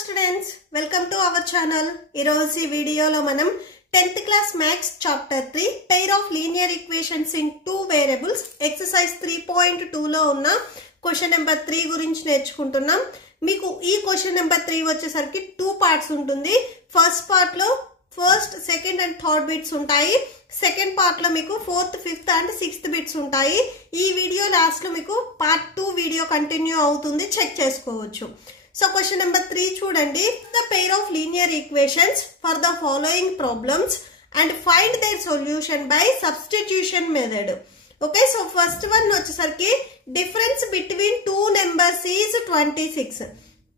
students, welcome to our channel. ఈరోజు ఈ వీడియోలో మనం 10th class maths chapter 3 pair of linear equations in two variables exercise 3.2 లో ఉన్న క్వశ్చన్ నెంబర్ 3 గురించి నేర్చుకుంటున్నాం. మీకు ఈ క్వశ్చన్ నెంబర్ 3 వచ్చేసరికి 2 పార్ట్స్ ఉంటుంది. ఫస్ట్ పార్ట్ లో first, second and third bits ఉంటాయి. సెకండ్ పార్ట్ లో మీకు fourth, fifth and sixth bits ఉంటాయి. ఈ వీడియో లాస్ట్ లో మీకు పార్ట్ 2 వీడియో కంటిన్యూ అవుతుంది, చెక్ చేసుకోవచ్చు. So question number 3 చూడండి. The pair of linear equations for the following problems and find their solution by substitution method. Okay, so first one వచ్చేసరికి difference between two numbers is 26.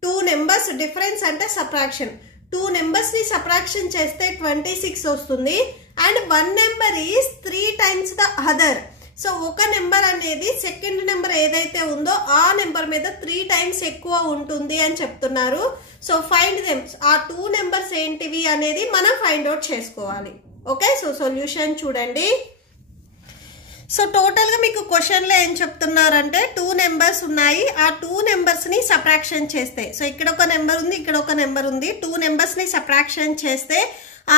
Two numbers difference అంటే subtraction. Two numbers ని subtraction చేస్తే 26 వస్తుంది and one number is 3 times the other. So ఒక number అనేది second number ఏదైతే ఉందో ఆ నెంబర్ మీద 3 టైమ్స్ ఎక్కువ ఉంటుంది అని చెప్తున్నారు. సో ఫైండ్ దెమ్, ఆ 2 నెంబర్స్ ఏంటివి అనేది మనం ఫైండ్ అవుట్ చేసుకోవాలి. ఓకే, సో సొల్యూషన్ చూడండి. సో టోటల్ గా మీకు క్వశ్చన్ లో ఏం చెప్తున్నారంటే 2 నెంబర్స్ ఉన్నాయి, ఆ 2 నెంబర్స్ ని సబ్ట్రాక్షన్ చేస్తే, సో ఇక్కడ ఒక నెంబర్ ఉంది, ఇక్కడ ఒక నెంబర్ ఉంది, 2 నెంబర్స్ ని సబ్ట్రాక్షన్ చేస్తే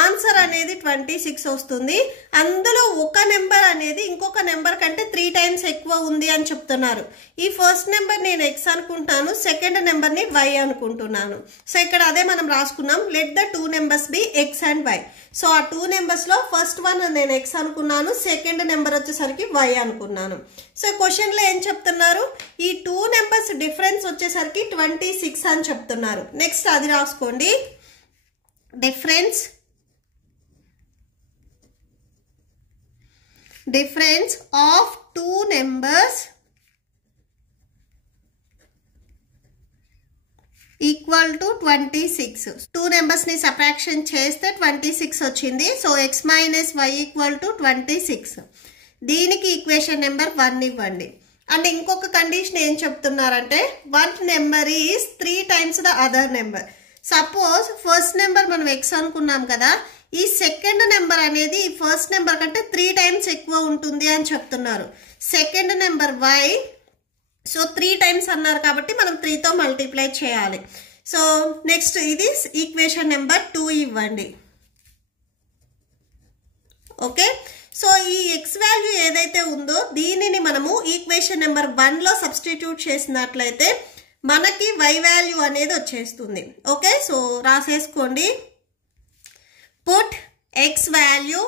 ఆన్సర్ అనేది 26 వస్తుంది. అందులో ఒక నెంబర్ అనేది ఇంకొక నెంబర్ కంటే 3 టైమ్స్ ఎక్కువ ఉంది అని చెప్తున్నారు. ఈ ఫస్ట్ నెంబర్ నేను x అనుకుంటాను, సెకండ్ నెంబర్ ని y అనుకుంటున్నాను. సో ఇక్కడ అదే మనం రాసుకున్నాం, let the 2 numbers be x and y. So ఆ 2 నెంబర్స్ లో ఫస్ట్ వన్ నేను x అనుకున్నాను, సెకండ్ నెంబర్ వచ్చేసరికి y అనుకున్నాను. సో క్వశ్చన్ లో ఏం చెప్తున్నారు, ఈ 2 నెంబర్స్ డిఫరెన్స్ వచ్చేసరికి 26 అని చెప్తున్నారు. నెక్స్ట్ అది రాసుకోండి. Difference of two numbers equal to 26. Two numbers ni subtraction చేస్తే 26 వచ్చింది. So x minus y equal to 26. దీనికి ఈక్వేషన్ నెంబర్ 1 ఇవ్వండి. అండ్ ఇంకొక కండిషన్ ఏం చెప్తున్నారంటే one number is 3 times the other number. Suppose first number మనం x అనుకున్నాం కదా, ఈ సెకండ్ నెంబర్ అనేది ఈ ఫస్ట్ నెంబర్ కంటే 3 టైమ్స్ ఎక్కువ ఉంటుంది అని చెప్తున్నారు. Second number y, so 3 times అన్నారు కాబట్టి మనం 3 తో మల్టిప్లై చేయాలి. సో నెక్స్ట్ ఇది ఈక్వేషన్ నెంబర్ 2 ఇవ్వండి. ఓకే, సో ఈ x వాల్యూ ఏదైతే ఉందో దీనిని మనము ఈక్వేషన్ నెంబర్ 1 లో సబ్స్టిట్యూట్ చేసినట్లయితే మనకి y వాల్యూ అనేది వచ్చేస్తుంది. ఓకే, సో రాసేసుకోండి. Put x value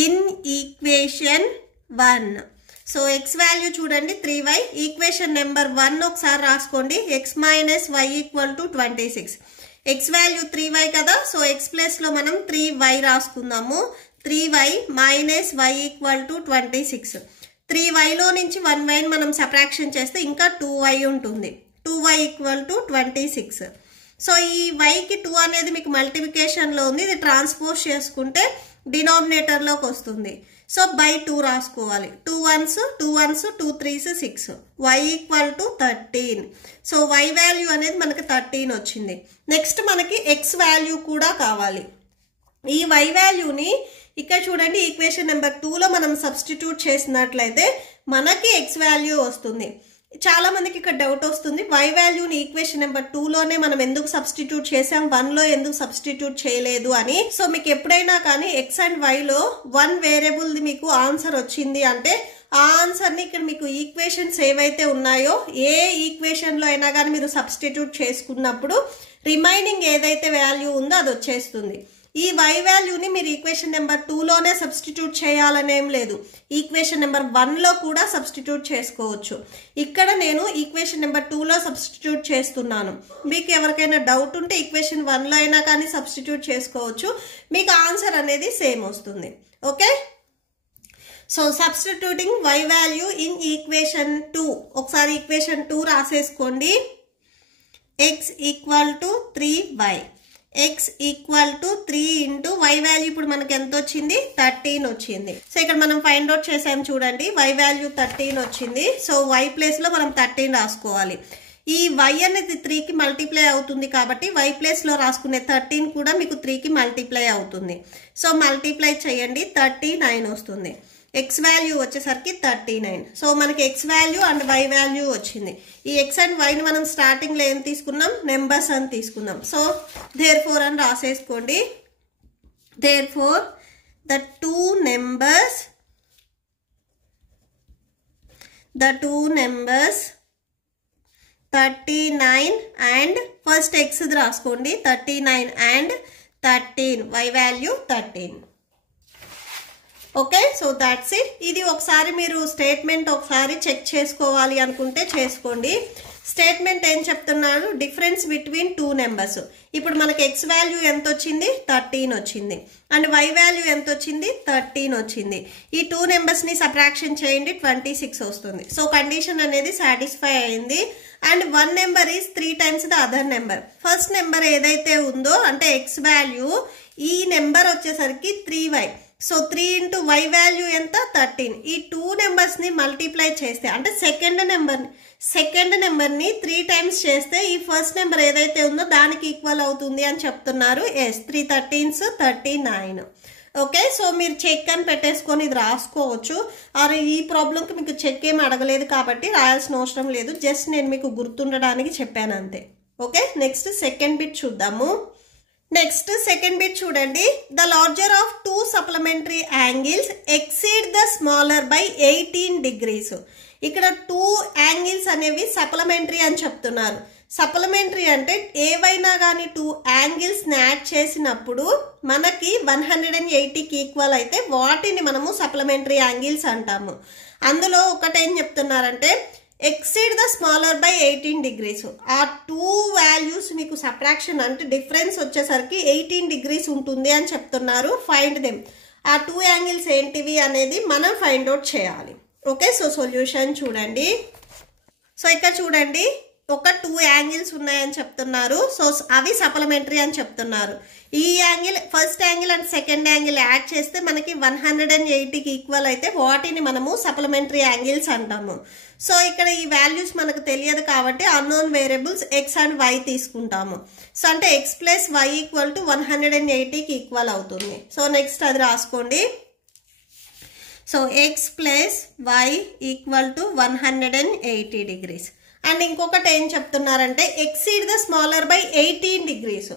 in equation 1. సో x వాల్యూ చూడండి 3y. ఈక్వేషన్ నెంబర్ 1 ఒకసారి రాసుకోండి. x minus y equal to 26. x value 3y కదా, సో x ప్లేస్ లో మనం 3y రాసుకుందాము. 3y minus y equal to 26. 3y లో నుంచి 1y మనం సబ్ట్రాక్షన్ చేస్తే ఇంకా 2y ఉంటుంది. 2y equal to 26. సో ఈ yకి 2 అనేది మీకు మల్టిప్లికేషన్ లో ఉంది, ఇది ట్రాన్స్పోజ్ చేసుకుంటే డినామినేటర్ లోకి వస్తుంది. సో బై 2 రాసుకోవాలి. 2 1s 2 1s 2 3s 6. y equal to 13. So y value అనేది మనకి 13 వచ్చింది. నెక్స్ట్ మనకి x వాల్యూ కూడా కావాలి. ఈ y వాల్యూని ఇక్కడ చూడండి ఈక్వేషన్ నెంబర్ 2 లో మనం సబ్స్టిట్యూట్ చేసినట్లయితే మనకి x వాల్యూ వస్తుంది. చాలా మందికి ఇక్కడ డౌట్ వస్తుంది, y వాల్యూని ఈక్వేషన్ నెంబర్ 2 లోనే మనం ఎందుకు సబ్స్టిట్యూట్ చేసాం, 1 లో ఎందుకు సబ్స్టిట్యూట్ చేయలేదు అని. సో మీకు ఎప్పుడైనా కానీ x అండ్ y లో 1 వేరియబుల్ మీకు ఆన్సర్ వచ్చింది అంటే ఆ ఆన్సర్ ని ఇక్కడ మీకు ఈక్వేషన్స్ ఏవైతే ఉన్నాయో ఏ ఈక్వేషన్ లో అయినా కానీ మీరు సబ్స్టిట్యూట్ చేసుకున్నప్పుడు రిమైనింగ్ ఏదైతే వాల్యూ ఉందో అది వచ్చేస్తుంది. ఈ y వాల్యూని మీరు ఈక్వేషన్ నెంబర్ 2 లోనే సబ్స్టిట్యూట్ చేయాలనేం లేదు, ఈక్వేషన్ నెంబర్ 1 లో కూడా సబ్స్టిట్యూట్ చేసుకోవచ్చు. ఇక్కడ నేను ఈక్వేషన్ నెంబర్ 2 లో సబ్స్టిట్యూట్ చేస్తున్నాను. మీకు ఎవరికైనా డౌట్ ఉంటే ఈక్వేషన్ 1 లో అయినా కానీ సబ్స్టిట్యూట్ చేసుకోవచ్చు, మీకు ఆన్సర్ అనేది సేమ్ వస్తుంది. Okay, so substituting y value in equation 2. ఒకసారి equation 2 రాసేసుకోండి. x equal to 3y. x equal to 3 into y value ఇప్పుడు మనకి ఎంత వచ్చింది, 13 వచ్చింది. సో ఇక్కడ మనం ఫైండ్ అవుట్ చేసాం చూడండి, y వాల్యూ 13 వచ్చింది. సో y ప్లేస్ లో మనం 13 రాసుకోవాలి. ఈ y అనేది 3 కి మల్టిప్లై అవుతుంది కాబట్టి y ప్లేస్ లో రాసుకునే 13 కూడా మీకు 3 కి మల్టిప్లై అవుతుంది. సో మల్టిప్లై చేయండి, 39 వస్తుంది. ఎక్స్ వాల్యూ వచ్చేసరికి 39. సో మనకి X value and Y value వచ్చింది. ఈ ఎక్స్ అండ్ వైని మనం స్టార్టింగ్లో ఏం తీసుకున్నాం, నెంబర్స్ అని తీసుకున్నాం. సో దేర్ ఫోర్ అని రాసేసుకోండి. Therefore the two numbers 39 and first x రాసుకోండి 39 and 13, y value 13. Okay, so that's it. ఇది ఒకసారి మీరు స్టేట్మెంట్ ఒకసారి చెక్ చేసుకోవాలి అనుకుంటే చేసుకోండి. స్టేట్మెంట్ ఏం చెప్తున్నాడు, డిఫరెన్స్ బిట్వీన్ టూ నెంబర్స్. ఇప్పుడు మనకి ఎక్స్ వాల్యూ ఎంత వచ్చింది, 13 వచ్చింది, అండ్ వై వాల్యూ ఎంత వచ్చింది, 13 వచ్చింది. ఈ టూ నెంబర్స్ని సబ్ట్రాక్షన్ చేయండి, 26 వస్తుంది. సో కండిషన్ అనేది సాటిస్ఫై అయింది. And one number is 3 times the other number. First number ఏదైతే ఉందో అంటే ఎక్స్ వాల్యూ, ఈ నెంబర్ వచ్చేసరికి 3y. So 3 into y value ఎంత, 13. ఈ టూ నెంబర్స్ని మల్టిప్లై చేస్తే అంటే సెకండ్ నెంబర్ని 3 times చేస్తే ఈ ఫస్ట్ నెంబర్ ఏదైతే ఉందో దానికి ఈక్వల్ అవుతుంది అని చెప్తున్నారు. Yes, 3 13s 39. ఓకే, సో మీరు చెక్ అని పెట్టేసుకొని ఇది రాసుకోవచ్చు. ఆర్ ఈ ప్రాబ్లంకి మీకు చెక్ ఏమి అడగలేదు కాబట్టి రాయాల్సిన అవసరం లేదు. జస్ట్ నేను మీకు గుర్తుండడానికి చెప్పాను అంతే. ఓకే, నెక్స్ట్ సెకండ్ బిట్ చూద్దాము. నెక్స్ట్ సెకండ్ బిట్ చూడండి. The larger of two supplementary angles exceed the smaller by 18 degrees. ఇక్కడ టూ యాంగిల్స్ అనేవి సప్లిమెంటరీ అని చెప్తున్నారు. సప్లిమెంటరీ అంటే ఏవైనా కానీ టూ యాంగిల్స్ని యాడ్ చేసినప్పుడు మనకి 180కి ఈక్వల్ అయితే వాటిని మనము సప్లిమెంటరీ యాంగిల్స్ అంటాము. అందులో ఒకటేం చెప్తున్నారంటే exceed the smaller by 18 degrees. ఆ టూ వాల్యూస్ మీకు సబ్ట్రాక్షన్ అంటే డిఫరెన్స్ వచ్చేసరికి 18 degrees ఉంటుంది అని చెప్తున్నారు. Find them. ఆ టూ యాంగిల్స్ ఏంటివి అనేది మనం ఫైండ్ అవుట్ చేయాలి. ఓకే, సో సొల్యూషన్ చూడండి. సో ఇక్కడ చూడండి, ఒక టూ యాంగిల్స్ ఉన్నాయని చెప్తున్నారు. సో అవి సప్లిమెంటరీ అని చెప్తున్నారు. ఈ angle, first angle and second angle add చేస్తే మనకి 180కి ఈక్వల్ అయితే వాటిని మనము సప్లిమెంటరీ యాంగిల్స్ అంటాము. సో ఇక్కడ ఈ వాల్యూస్ మనకు తెలియదు కాబట్టి unknown variables x and y తీసుకుంటాము. సో అంటే x plus why equal to 180కి ఈక్వల్ అవుతుంది. సో నెక్స్ట్ అది రాసుకోండి. So x plus why equal to 180 degrees. And ఇంకొకటి ఏం చెప్తున్నారంటే exceed the smaller by 18 degrees.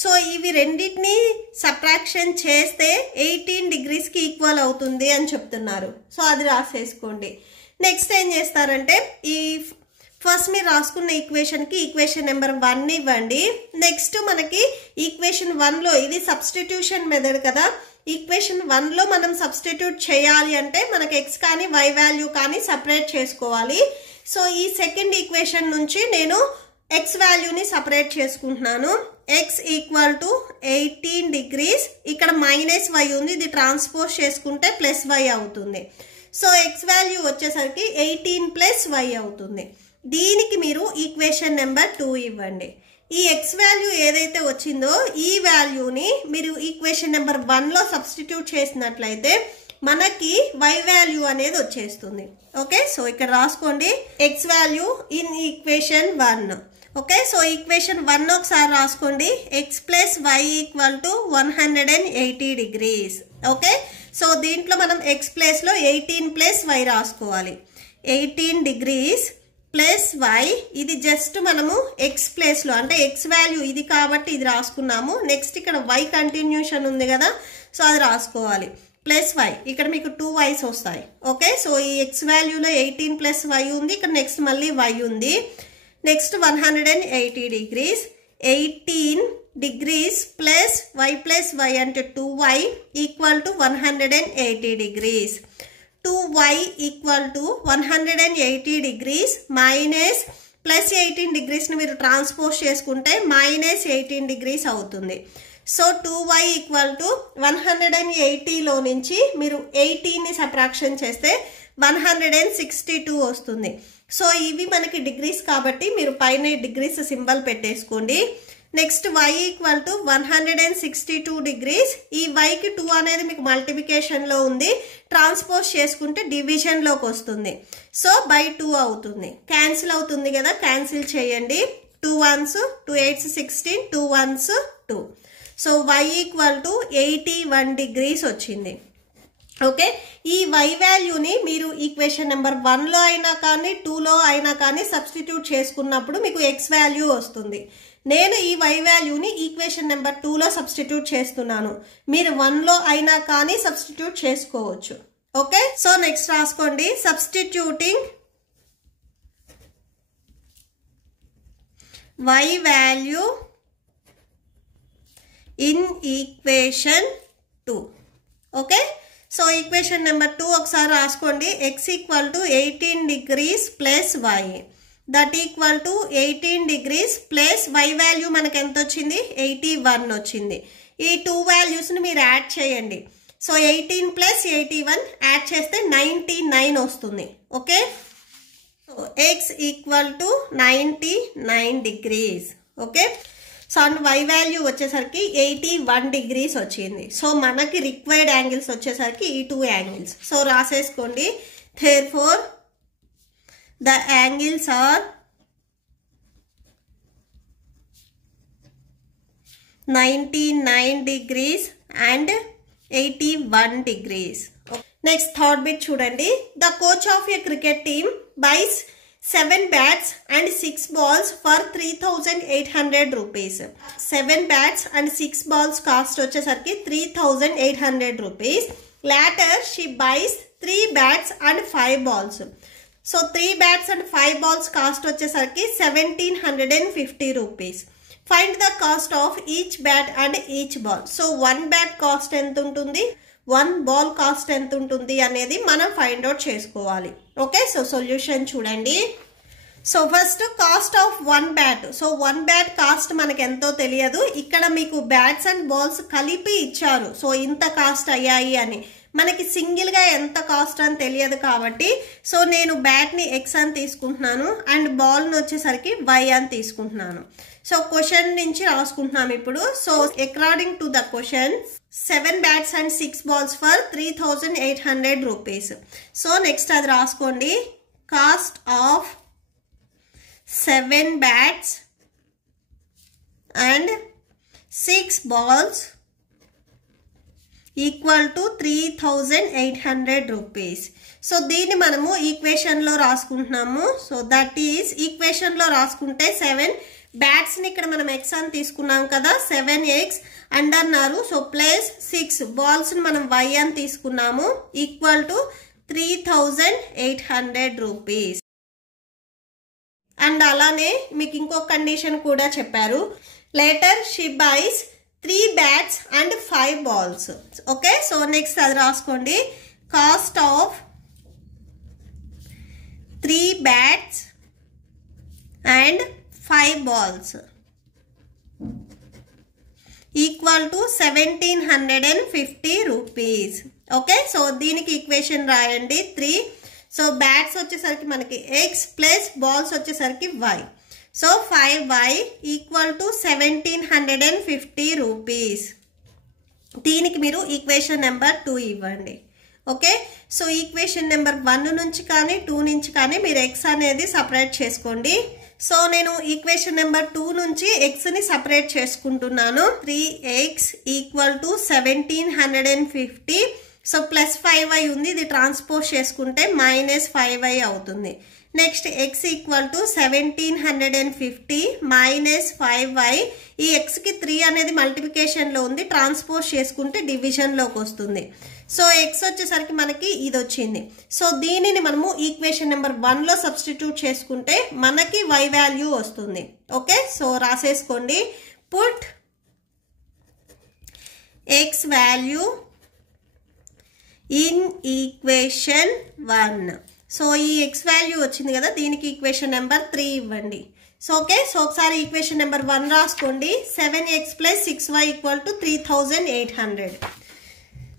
So ఇవి రెండింటిని సబ్ట్రాక్షన్ చేస్తే 18 degreesకి ఈక్వల్ అవుతుంది అని చెప్తున్నారు. సో అది రాసేసుకోండి. నెక్స్ట్ ఏం చేస్తారంటే ఈ ఫస్ట్ మీరు రాసుకున్న ఈక్వేషన్కి ఈక్వేషన్ నెంబర్ 1 ఇవ్వండి. నెక్స్ట్ మనకి ఈక్వేషన్ 1లో ఇది సబ్స్టిట్యూషన్ మెథడ్ కదా, ఈక్వేషన్ 1లో మనం సబ్స్టిట్యూట్ చేయాలి అంటే మనకి ఎక్స్ కానీ వై వాల్యూ కానీ సపరేట్ చేసుకోవాలి. సో ఈ సెకండ్ ఈక్వేషన్ నుంచి నేను ఎక్స్ వాల్యూని సపరేట్ చేసుకుంటున్నాను. X equal to 18 degrees. ఇక్కడ మైనస్ వై ఉంది, ఇది ట్రాన్స్పోజ్ చేసుకుంటే ప్లస్ వై అవుతుంది. సో ఎక్స్ వాల్యూ వచ్చేసరికి 18 + y అవుతుంది. దీనికి మీరు ఈక్వేషన్ నెంబర్ 2 ఇవ్వండి. ఈ ఎక్స్ వాల్యూ ఏదైతే వచ్చిందో ఈ వాల్యూని మీరు ఈక్వేషన్ నెంబర్ 1లో సబ్స్టిట్యూట్ చేసినట్లయితే మనకి y వాల్యూ అనేది వచ్చేస్తుంది. ఓకే, సో ఇక్కడ రాసుకోండి X value in equation 1. Okay, so equation 1 ఒకసారి రాసుకోండి. X plus why equal to 180 degrees. Okay, so దీంట్లో మనం ఎక్స్ ప్లేస్లో 18 + y రాసుకోవాలి. 18 degrees ప్లస్ వై, ఇది జస్ట్ మనము ఎక్స్ ప్లేస్లో అంటే ఎక్స్ వాల్యూ ఇది కాబట్టి ఇది రాసుకున్నాము. నెక్స్ట్ ఇక్కడ వై కంటిన్యూషన్ ఉంది కదా, సో అది రాసుకోవాలి. ప్లస్ వై, ఇక్కడ మీకు 2 y's వస్తాయి. ఓకే, సో ఈ ఎక్స్ వాల్యూలో 18 + y ఉంది, ఇక్కడ నెక్స్ట్ మళ్ళీ y ఉంది. Next 180 degrees. 18 degrees plus y అంటే 2y equal to 180 degrees. 2y equal to 180 degrees minus plus 18 degreesని మీరు ట్రాన్స్పోజ్ చేసుకుంటే మైనస్ 18 degrees అవుతుంది. సో 2y ఈక్వల్ టు 180లో నుంచి మీరు 18ని సబ్ట్రాక్షన్ చేస్తే 162 వస్తుంది. సో ఇవి మనకి డిగ్రీస్ కాబట్టి మీరు పైన డిగ్రీస్ సింబల్ పెట్టేసుకోండి. Next y equal to 162 degrees. ఈ yకి 2 అనేది మీకు మల్టిప్లికేషన్లో ఉంది, ట్రాన్స్పోజ్ చేసుకుంటే డివిజన్లోకి వస్తుంది. సో బై 2 అవుతుంది. క్యాన్సిల్ అవుతుంది కదా, క్యాన్సిల్ చేయండి. 2 1s 2 8s 16, 2 1s 2. So y equal to 81 degrees వచ్చింది. ఓకే, ఈ y వాల్యూని మీరు ఈక్వేషన్ నెంబర్ 1లో అయినా కానీ 2లో అయినా కానీ సబ్స్టిట్యూట్ చేసుకున్నప్పుడు మీకు x వాల్యూ వస్తుంది. నేను ఈ y వాల్యూని ఈక్వేషన్ నెంబర్ 2లో సబ్స్టిట్యూట్ చేస్తున్నాను. మీరు 1లో అయినా కానీ సబ్స్టిట్యూట్ చేసుకోవచ్చు. ఓకే, సో నెక్స్ట్ రాసుకోండి. Substituting y value in equation 2. Okay, so equation number 2 ఒకసారి రాసుకోండి. x equal to 18 degrees plus y that equal to 18 degrees plus y value మనకు ఎంత వచ్చింది? 81 వచ్చింది. ఈ 2 వాల్యూస్ని మీరు యాడ్ చేయండి. సో 18 ప్లస్ 81 యాడ్ చేస్తే 99 వస్తుంది. Okay, so x equal to 99 degrees. Okay, so and y value వచ్చేసరికి 81 degrees వచ్చింది. సో మనకి రిక్వైర్డ్ యాంగిల్స్ వచ్చేసరికి ఈ 2 యాంగిల్స్. సో రాసేసుకోండి. therefore the angles are 99 degrees and 81 degrees. Next third bit చూడండి. The coach of a cricket team buys 7 bats and 6 balls for 3,800 rupees. 7 bats and 6 balls cost వచ్చేసరికి 3,800 rupees. Later she buys 3 bats and 5 balls. So 3 bats and 5 balls cost వచ్చేసరికి 1,750 rupees. Find the cost of each bat and each ball. So 1 bat cost ఎంత ఉంటుంది, 1 ball cost ఎంత ఉంటుంది అనేది మనం find out చేసుకోవాలి. Okay, so solution చూడండి. So first cost of 1 bat. So 1 bat cost మనకు ఎంతో తెలియదు. ఇక్కడ మీకు బ్యాట్స్ అండ్ బాల్స్ కలిపి ఇచ్చారు. సో ఇంత కాస్ట్ అయ్యాయి అని. మనకి సింగిల్గా ఎంత కాస్ట్ అని తెలియదు కాబట్టి సో నేను బ్యాట్ని x అని తీసుకుంటున్నాను అండ్ బాల్ని వచ్చేసరికి y అని తీసుకుంటున్నాను. సో క్వశ్చన్ నుంచి రాసుకుంటున్నాం ఇప్పుడు. So according to the question 7 bats and 6 balls for 3,800 rupees. So next అది రాసుకోండి. Cost of 7 bats and 6 balls equal to 3,800 rupees. So దీన్ని మనము ఈక్వేషన్లో రాసుకుంటున్నాము. సో దట్ ఈస్ ఈక్వేషన్లో రాసుకుంటే 7 బ్యాట్స్ని ఇక్కడ మనం x అని తీసుకున్నాం కదా, 7x అండ్ అన్నారు. సో ప్లస్ 6 బాల్స్ని మనం y అని తీసుకున్నాము ఈక్వల్ టు 3,800 rupees. అండ్ అలానే మీకు ఇంకో కండిషన్ కూడా చెప్పారు. Later she buys 3 bats and 5 balls. Okay, so next అది రాసుకోండి. Cost of 3 bats and 5 balls equal to 1,750 rupees. Okay, so దీనికి ఈక్వేషన్ రాయండి 3. సో బ్యాట్స్ వచ్చేసరికి మనకి x ప్లస్ బాల్స్ వచ్చేసరికి y. So 5y equal to 1,750 rupees. దీనికి మీరు equation number 2 ఇవ్వండి. ఓకే, సో ఈక్వేషన్ నెంబర్ 1 నుంచి కానీ 2 నుంచి కానీ మీరు x అనేది సపరేట్ చేసుకోండి. సో నేను ఈక్వేషన్ నెంబర్ 2 నుంచి xని సపరేట్ చేసుకుంటున్నాను. 3x equal to 1,750. So plus 5y ఉంది, ఇది ట్రాన్స్పోజ్ చేసుకుంటే మైనస్ 5y అవుతుంది. Next x equal to 1,750 minus 5y. ఈ xకి 3 అనేది మల్టిప్లికేషన్లో ఉంది, ట్రాన్స్పోజ్ చేసుకుంటే డివిజన్లోకి వస్తుంది. సో x వచ్చేసరికి మనకి ఇది వచ్చింది. సో దీనిని మనము ఈక్వేషన్ నెంబర్ 1లో సబ్స్టిట్యూట్ చేసుకుంటే మనకి y వాల్యూ వస్తుంది. ఓకే, సో రాసేసుకోండి. Put x value in equation 1. సో ఈ x వాల్యూ వచ్చింది కదా, దీనికి ఈక్వేషన్ నెంబర్ 3 ఇవ్వండి. సో ఓకే, సో ఒకసారి ఈక్వేషన్ నెంబర్ 1 రాసుకోండి. 7x plus 6y equal to 3,800.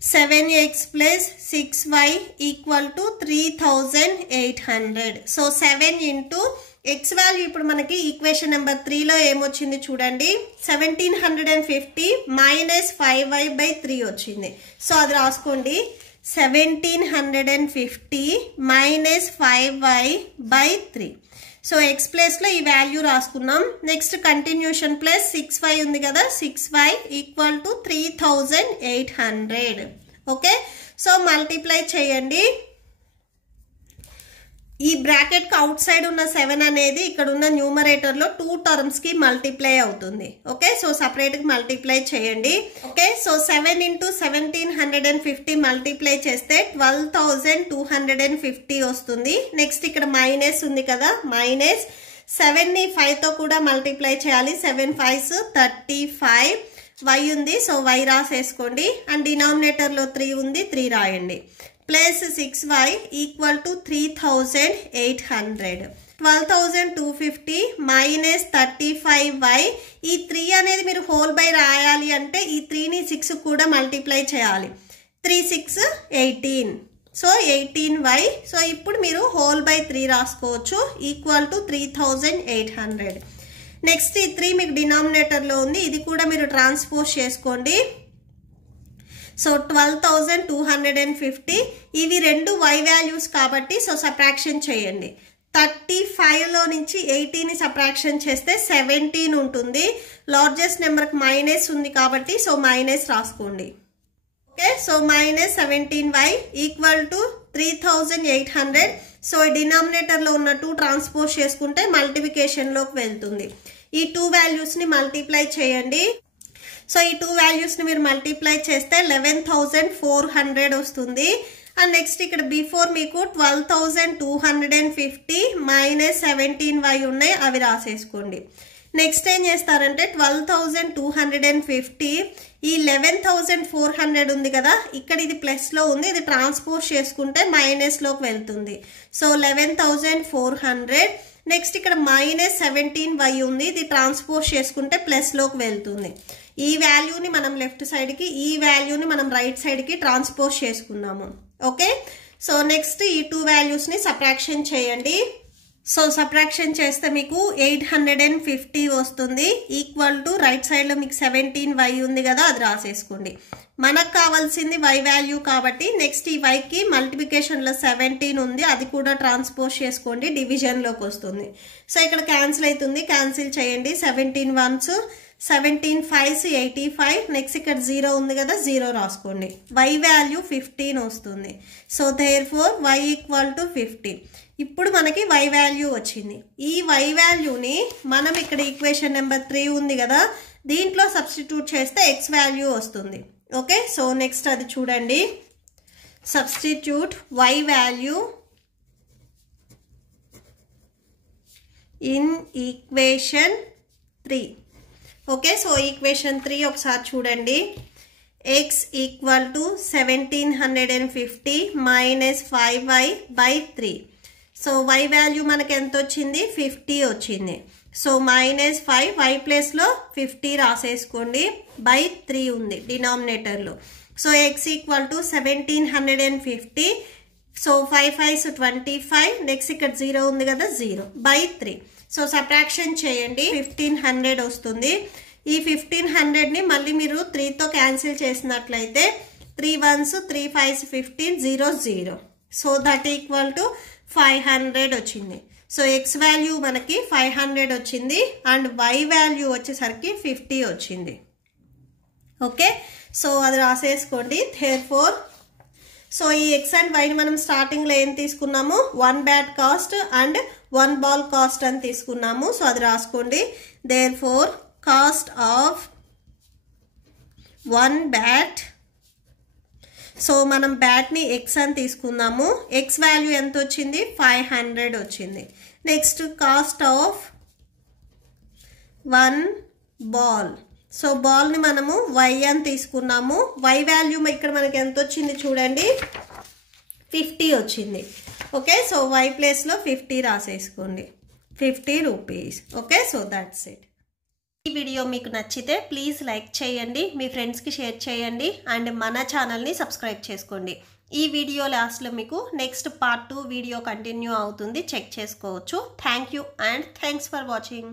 7x plus 6y equal to 3,800. So 7 into x value ఇప్పుడు మనకి ఈక్వేషన్ నెంబర్ 3లో ఏమొచ్చింది చూడండి. 1,750 మైనస్ 5y బై 3 వచ్చింది. సో అది రాసుకోండి. 1,750 minus 5y by 3. So x ప్లేస్లో ఈ వాల్యూ రాసుకున్నాం. నెక్స్ట్ కంటిన్యూషన్ ప్లస్ 6y ఉంది కదా, 6y equal to 3,800. Okay, so multiply చేయండి. ఈ బ్రాకెట్కి అవుట్ సైడ్ ఉన్న 7 అనేది ఇక్కడ ఉన్న న్యూమరేటర్లో 2 టర్మ్స్కి మల్టిప్లై అవుతుంది. ఓకే, సో సపరేట్గా మల్టిప్లై చేయండి. ఓకే, సో 7 into 1750 మల్టిప్లై చేస్తే 12,250 వస్తుంది. నెక్స్ట్ ఇక్కడ మైనస్ ఉంది కదా, మైనస్ 7ని 5తో కూడా మల్టిప్లై చేయాలి. 7 5s 35, y ఉంది, సో y రాసేసుకోండి. అండ్ డినామినేటర్లో 3 ఉంది, 3 రాయండి. Plus 6y equal to 3,800. 12,250 minus 35y. ఈ 3 అనేది మీరు హోల్ బై రాయాలి అంటే ఈ 3ని 6 కూడా మల్టిప్లై చేయాలి. 3 6 18, సో 18y. సో ఇప్పుడు మీరు హోల్ బై 3 రాసుకోవచ్చు ఈక్వల్ టు 3,800. నెక్స్ట్ ఈ 3 మీకు డినామినేటర్లో ఉంది, ఇది కూడా మీరు ట్రాన్స్పోజ్ చేసుకోండి. సో 12,250. ఇవి రెండు y వాల్యూస్ కాబట్టి సో సబ్ట్రాక్షన్ చేయండి. 35లో నుంచి 18ని సబ్ట్రాక్షన్ చేస్తే 17 ఉంటుంది. లార్జెస్ట్ నెంబర్కి మైనస్ ఉంది కాబట్టి సో మైనస్ రాసుకోండి. Okay, so minus 17y equal to 3,800. So డినామినేటర్లో ఉన్న 2 ట్రాన్స్పోజ్ చేసుకుంటే మల్టిప్లికేషన్లోకి వెళ్తుంది. ఈ 2 వాల్యూస్ని మల్టిప్లై చేయండి. సో ఈ 2 వాల్యూస్ని మీరు మల్టిప్లై చేస్తే 11,400 వస్తుంది. అండ్ నెక్స్ట్ ఇక్కడ బిఫోర్ మీకు 12,250 మైనస్ 17y ఉన్నాయి, అవి రాసేసుకోండి. నెక్స్ట్ ఏం చేస్తారంటే 12,250 ఈ 11,400 ఉంది కదా, ఇక్కడ ఇది ప్లస్లో ఉంది, ఇది ట్రాన్స్పోజ్ చేసుకుంటే మైనస్లోకి వెళ్తుంది. సో 11,400. నెక్స్ట్ ఇక్కడ మైనస్ 17y ఉంది, ఇది ట్రాన్స్పోజ్ చేసుకుంటే ప్లస్లోకి వెళ్తుంది. ఈ వాల్యూని మనం లెఫ్ట్ సైడ్కి, ఈ వాల్యూని మనం రైట్ సైడ్కి ట్రాన్స్పోజ్ చేసుకున్నాము. ఓకే, సో నెక్స్ట్ ఈ 2 వాల్యూస్ని సబ్ట్రాక్షన్ చేయండి. సో సబ్ట్రాక్షన్ చేస్తే మీకు 850 వస్తుంది ఈక్వల్ టు రైట్ సైడ్లో మీకు 17y ఉంది కదా, అది రాసేసుకోండి. మనకు కావాల్సింది y వాల్యూ కాబట్టి నెక్స్ట్ ఈ yకి మల్టిప్లికేషన్లో 17 ఉంది, అది కూడా ట్రాన్స్పోజ్ చేసుకోండి, డివిజన్లోకి వస్తుంది. సో ఇక్కడ క్యాన్సిల్ అవుతుంది, క్యాన్సిల్ చేయండి. 17 1s 17 5s 85. నెక్స్ట్ ఇక్కడ 0 ఉంది కదా, 0 రాసుకోండి. y వాల్యూ 15 వస్తుంది. So therefore y equal to 50. ఇప్పుడు మనకి y వాల్యూ వచ్చింది. ఈ y వాల్యూని మనం ఇక్కడ ఈక్వేషన్ నెంబర్ 3 ఉంది కదా, దీంట్లో సబ్స్టిట్యూట్ చేస్తే x వాల్యూ వస్తుంది. ఓకే, సో నెక్స్ట్ అది చూడండి. Substitute y value in equation 3. Okay, so equation 3 ఒకసారి చూడండి. x equal to 1750 minus 5y by 3. So y value మనకి ఎంత వచ్చింది, 50 వచ్చింది. సో మైనస్ 5y ప్లేస్లో 50 రాసేసుకోండి, బై 3 ఉంది డినామినేటర్లో. So x equal to 1750. So 5 5s 25. Next ఇక్కడ 0 ఉంది కదా, 0 బై 3. సో సబ్ట్రాక్షన్ చేయండి, 1500 వస్తుంది. ఈ 1500ని మళ్ళీ మీరు 3తో క్యాన్సిల్ చేసినట్లయితే 3 1s 3 5s 15 0 0. So that equal to 500 వచ్చింది. సో x వాల్యూ మనకి 500 వచ్చింది అండ్ y వాల్యూ వచ్చేసరికి 50 వచ్చింది. ఓకే, సో అది రాసేసుకోండి. దేర్ఫోర్ సో ఈ x అండ్ yని మనం స్టార్టింగ్లో ఏం తీసుకున్నాము, 1 bat cost and 1 ball cost అని తీసుకున్నాము. సో అది రాసుకోండి. Therefore cost of 1 bat. So మనం బ్యాట్ని x అని తీసుకున్నాము. x వాల్యూ ఎంత వచ్చింది, 500 వచ్చింది. Next cost of 1 ball. So బాల్ని మనము y అని తీసుకున్నాము. y వాల్యూ ఇక్కడ మనకి ఎంత వచ్చింది చూడండి, 50 వచ్చింది. ఓకే, సో y ప్లేస్లో 50 రాసేసుకోండి, 50 rupees. Okay, so that's it. ఈ వీడియో మీకు నచ్చితే ప్లీజ్ లైక్ చేయండి, మీ ఫ్రెండ్స్కి షేర్ చేయండి అండ్ మన ఛానల్ని సబ్స్క్రైబ్ చేసుకోండి. ఈ వీడియో లాస్ట్లో మీకు నెక్స్ట్ పార్ట్ 2 వీడియో కంటిన్యూ అవుతుంది, చెక్ చేసుకోవచ్చు. Thank you and thanks for watching.